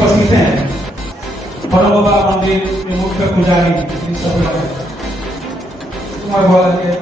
उपस्थित हैं भरोबा मंदिर के मुख्य पुजारी इन सब लोग कुमार बोला के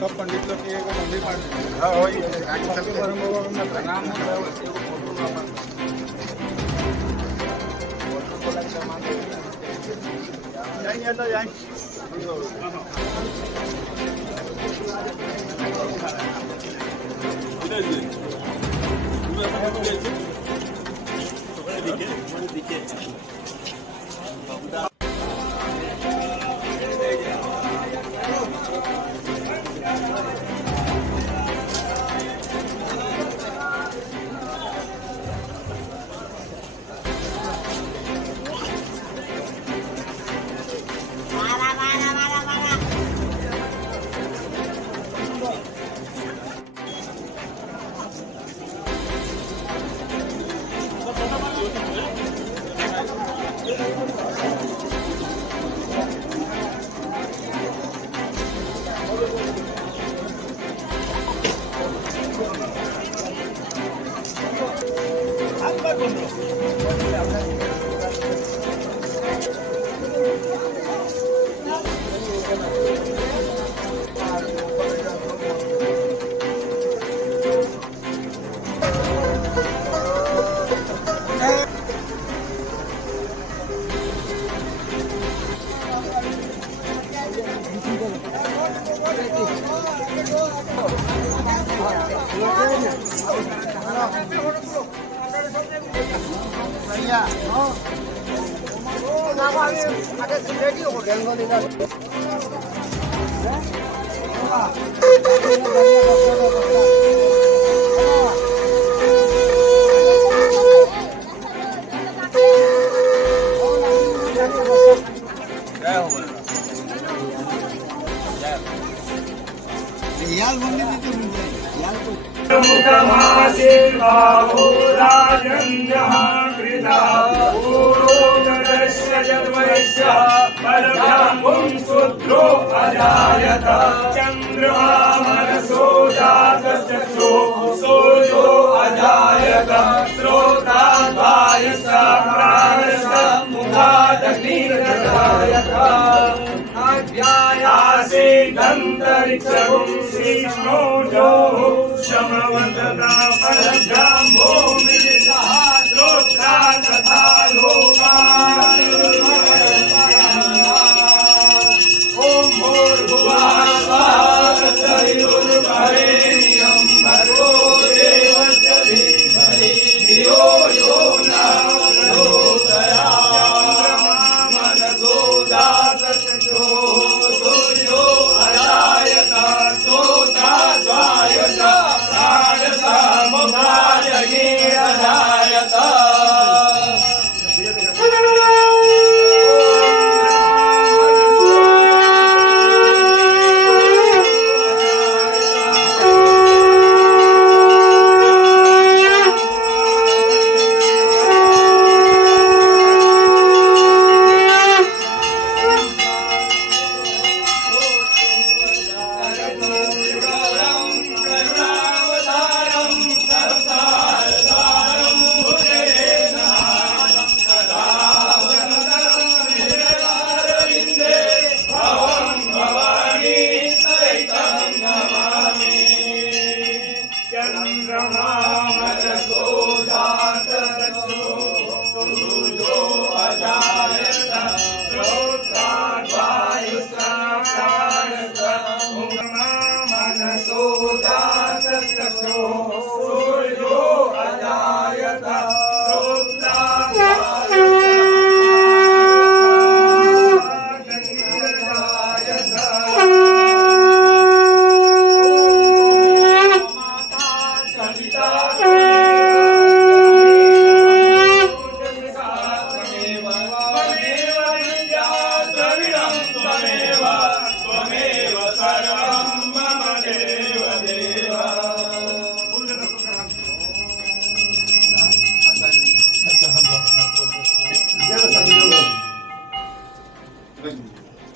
सब पंडित लोग के एगो मंदिर पार्टी हां वही आगे चल के नाम जाइए तो जाइए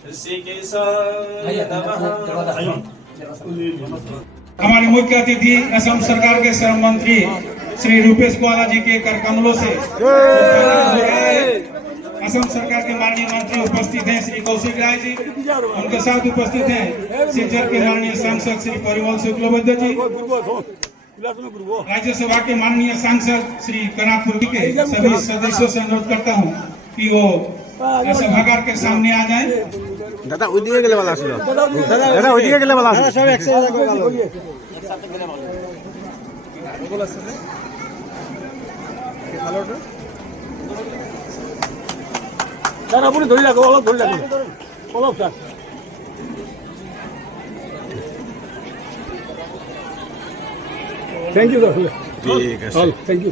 ऋषिकेशाय नमः। हमारे मुख्य अतिथि असम सरकार के श्रम मंत्री श्री रूपेश ग्वाला जी के कर कमलों से असम सरकार के माननीय मंत्री उपस्थित हैं श्री कौशिक राय जी, उनके साथ उपस्थित हैं सिलचर के माननीय सांसद श्री परिमल शुक्लबद्ध जी, राज्यसभा के माननीय सांसद श्री कनाथपुर के सभी सदस्यों से अनुरोध करता हूं कि वो सभागार के सामने आ जाएं। दादा ওইদিকে গেলে ভালো আসলো দাদা ওইদিকে গেলে ভালো আসলো সব একসাথে ভালো একসাথে গেলে ভালো বল আসছে ভালোটা স্যার আপনি ধরে রাখো অলপ ধরে রাখো অলপ স্যার থ্যাংক ইউ স্যার ঠিক আছে থ্যাংক ইউ